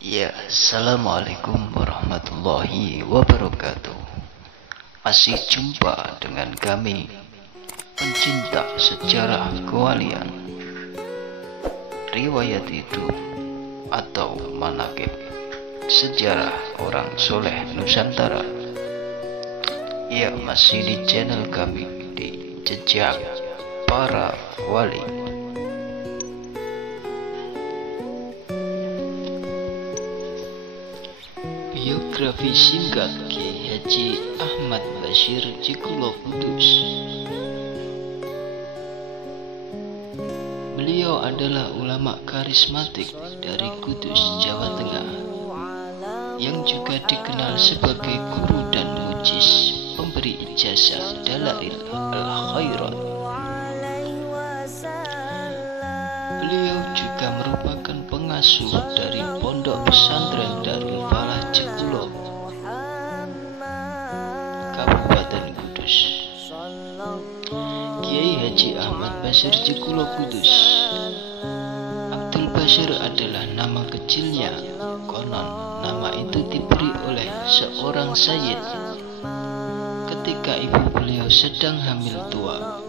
Ya, assalamualaikum warahmatullahi wabarakatuh. Masih jumpa dengan kami, pencinta sejarah kewalian, riwayat hidup atau manaqib sejarah orang soleh Nusantara. Ya, masih di channel kami di Jejak Para Wali. Biografi singkat Kiai Haji Ahmad Bashir Jekulo Kudus. Beliau adalah ulama karismatik dari Kudus, Jawa Tengah, yang juga dikenal sebagai guru dan mujiz, pemberi ijazah dalail al-khairat. Beliau juga merupakan pengasuh dari pondok pesantren Darul Falah Jekulo, Kabupaten Kudus. Kiai Haji Ahmad Bashir Jekulo Kudus. Abdul Bashir adalah nama kecilnya. Konon nama itu diberi oleh seorang sayyid ketika ibu beliau sedang hamil tua.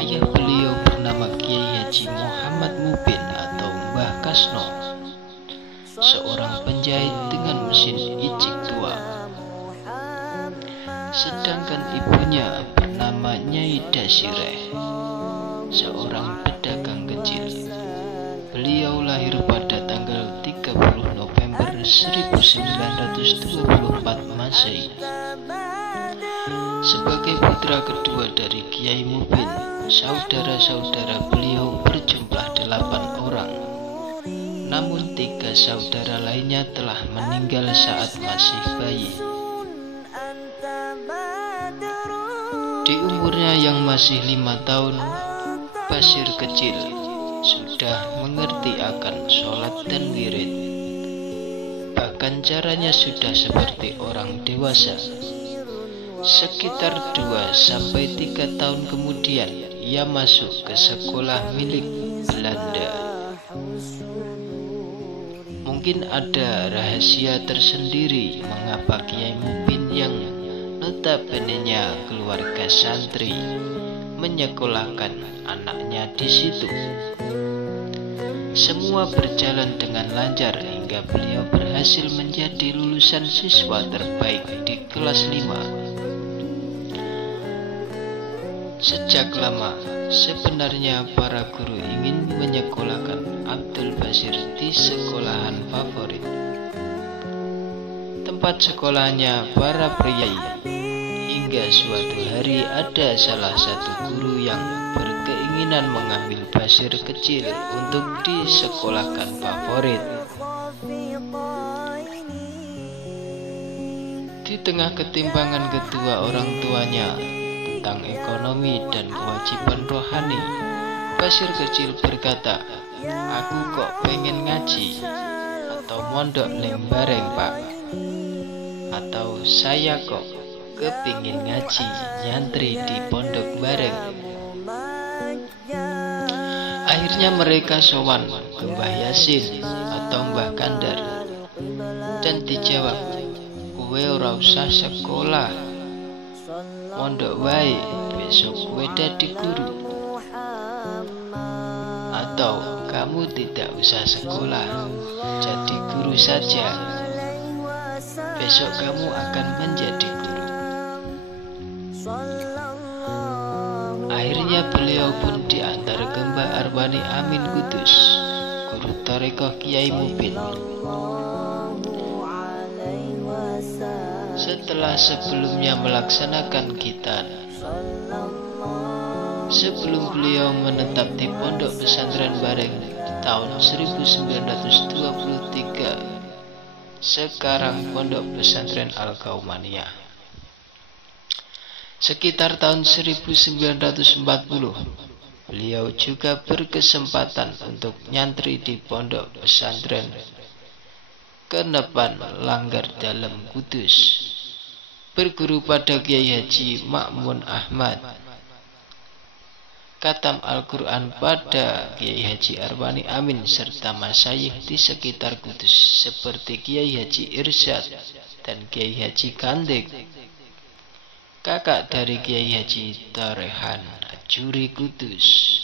Ayah beliau bernama Kiai Haji Muhammad Mubin atau Mbah Kasno, seorang penjahit dengan mesin icik tua. Sedangkan ibunya bernama Nyai Dasireh, seorang pedagang kecil. Beliau lahir pada tanggal 30 November 1924 Masehi. Sebagai putra kedua dari Kiai Mubin, saudara-saudara beliau berjumlah 8 orang. Namun 3 saudara lainnya telah meninggal saat masih bayi. Di umurnya yang masih 5 tahun, Bashir kecil sudah mengerti akan sholat dan wirid. Bahkan caranya sudah seperti orang dewasa. Sekitar 2-3 tahun kemudian, ia masuk ke sekolah milik Belanda. Mungkin ada rahasia tersendiri mengapa Kiai Mubin yang notabene-nya keluarga santri menyekolahkan anaknya di situ. Semua berjalan dengan lancar hingga beliau berhasil menjadi lulusan siswa terbaik di kelas 5. Sejak lama, sebenarnya para guru ingin menyekolahkan Abdul Bashir di sekolahan favorit. Tempat sekolahnya para priai. Hingga suatu hari ada salah satu guru yang berkeinginan mengambil Bashir kecil untuk disekolahkan favorit. Di tengah ketimpangan kedua orang tuanya tentang ekonomi dan kewajiban rohani, Bashir kecil berkata, "Aku kok pengen ngaji, atau mondok ning bareng Pak, atau saya kok kepingin ngaji nyantri di pondok bareng." Akhirnya mereka sowan ke Mbah Yasin atau Mbah Kandar dan dijawab, "Kowe ora usah sekolah, mondok wae, besok kowe dadi guru. Atau kamu tidak usah sekolah, jadi guru saja. Besok kamu akan menjadi guru." Akhirnya beliau pun diantar ke Mbah Arwani Amin Kudus, guru tarekoh Kiai Mubin. Setelah sebelumnya melaksanakan khitan, sebelum beliau menetap di pondok pesantren bareng tahun 1923, sekarang pondok pesantren Al-Kaumaniyah. Sekitar tahun 1940, beliau juga berkesempatan untuk nyantri di pondok pesantren Kenepan Langgar Dalam Kudus, berguru pada Kiai Haji Ma'mun Ahmad. Khatam Al-Quran pada Kiai Haji Arwani Amin serta masyayikh di sekitar Kudus seperti Kiai Haji Irsyad dan Kiai Haji Kandik, kakak dari Kiai Haji Torehan Ajuri Kudus.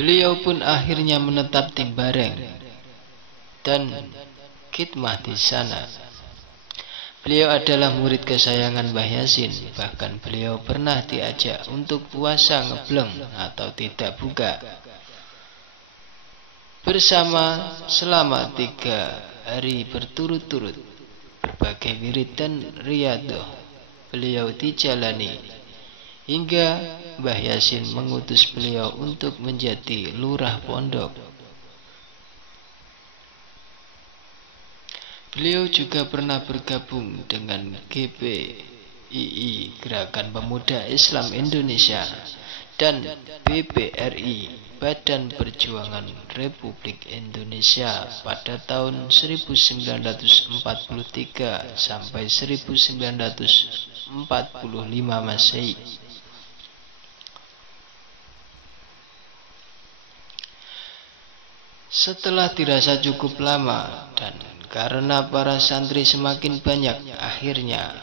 Beliau pun akhirnya menetap di Bareng dan khidmah di sana. Beliau adalah murid kesayangan Mbah Yasin. Bahkan beliau pernah diajak untuk puasa ngebleng atau tidak buka bersama selama 3 hari berturut-turut. Berbagai wirid dan riyadhah beliau dijalani hingga Mbah Yasin mengutus beliau untuk menjadi lurah pondok. Beliau juga pernah bergabung dengan GPII, Gerakan Pemuda Islam Indonesia, dan BPRI, Badan Perjuangan Republik Indonesia pada tahun 1943 sampai 1945 Masehi. Setelah dirasa cukup lama dan karena para santri semakin banyak, akhirnya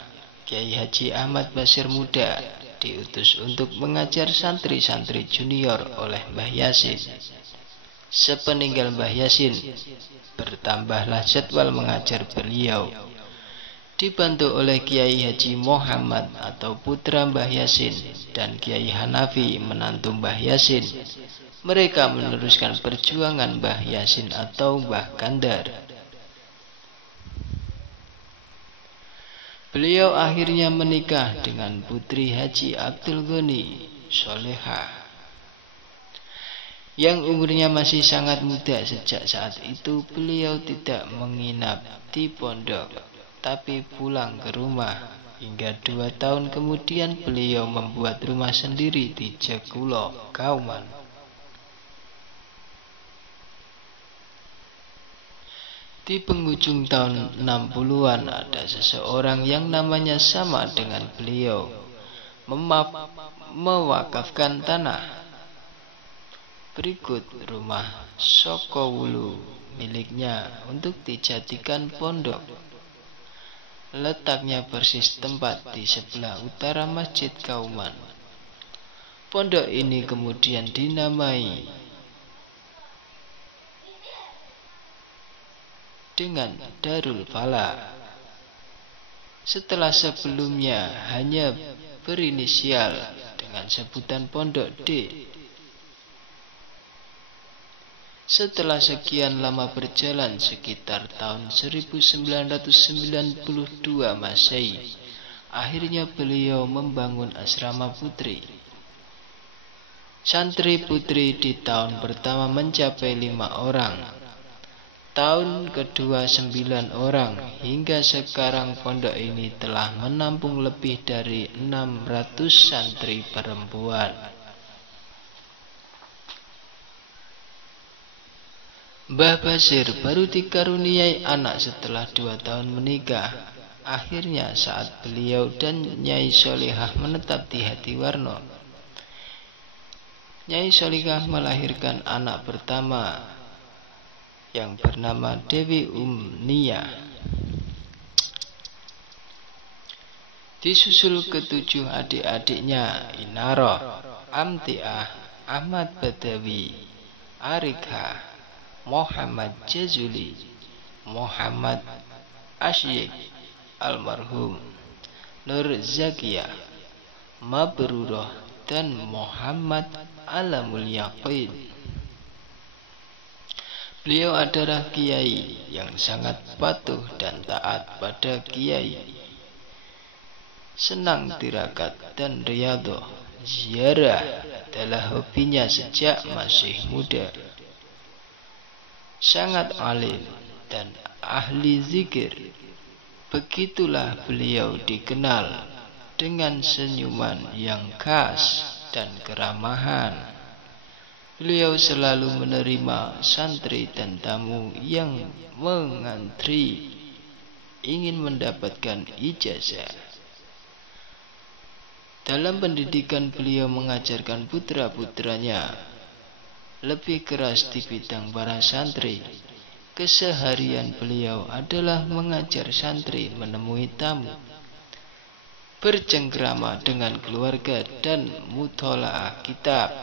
Kiai Haji Ahmad Basir Muda diutus untuk mengajar santri-santri junior oleh Mbah Yasin. Sepeninggal Mbah Yasin, bertambahlah jadwal mengajar beliau. Dibantu oleh Kiai Haji Muhammad atau putra Mbah Yasin dan Kiai Hanafi menantu Mbah Yasin. Mereka meneruskan perjuangan Mbah Yasin atau Mbah Kandar. Beliau akhirnya menikah dengan putri Haji Abdul Ghani Solehah yang umurnya masih sangat muda. Sejak saat itu beliau tidak menginap di pondok, tapi pulang ke rumah. Hingga 2 tahun kemudian beliau membuat rumah sendiri di Jekulo, Kauman. Di penghujung tahun 60-an ada seseorang yang namanya sama dengan beliau mewakafkan tanah berikut rumah Sokowulu miliknya untuk dijadikan pondok. Letaknya persis tempat di sebelah utara Masjid Kauman. Pondok ini kemudian dinamai dengan Darul Fala setelah sebelumnya hanya berinisial dengan sebutan Pondok D. Setelah sekian lama berjalan sekitar tahun 1992 Masehi, akhirnya beliau membangun asrama putri. Santri putri di tahun pertama mencapai 5 orang, tahun kedua 9 orang, hingga sekarang pondok ini telah menampung lebih dari 600 santri perempuan. Mbah Basir baru dikaruniai anak setelah 2 tahun menikah. Akhirnya saat beliau dan Nyai Solihah menetap di Hatiwarno, Nyai Solihah melahirkan anak pertama yang bernama Dewi Umnia. Disusul ke-7 adik-adiknya Inaroh, Amtiah, Ahmad Badawi, Arikha, Muhammad Jazuli, Muhammad Asyik, almarhum Nur Zakiyah, Mabrurah, dan Muhammad Alamul Yaqin. Beliau adalah kiai yang sangat patuh dan taat pada kiai. Senang tirakat dan riyadhah. Ziarah adalah hobinya sejak masih muda. Sangat alim dan ahli zikir. Begitulah beliau dikenal dengan senyuman yang khas dan keramahan. Beliau selalu menerima santri dan tamu yang mengantri ingin mendapatkan ijazah. Dalam pendidikan beliau mengajarkan putra-putranya lebih keras di bidang para santri. Keseharian beliau adalah mengajar santri menemui tamu, bercengkrama dengan keluarga, dan mutolaah kitab.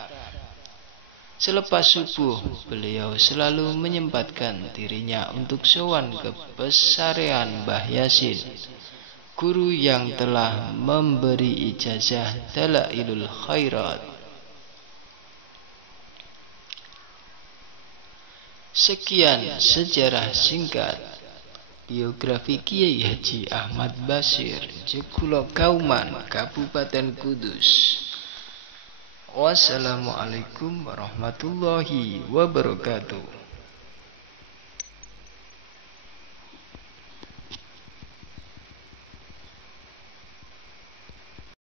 Selepas subuh, beliau selalu menyempatkan dirinya untuk sowan ke pesarean Mbah Yasin, guru yang telah memberi ijazah Dalailul Khairat. Sekian sejarah singkat biografi Kiai Haji Ahmad Bashir, Jekulo Kauman, Kabupaten Kudus. Wassalamualaikum warahmatullahi wabarakatuh.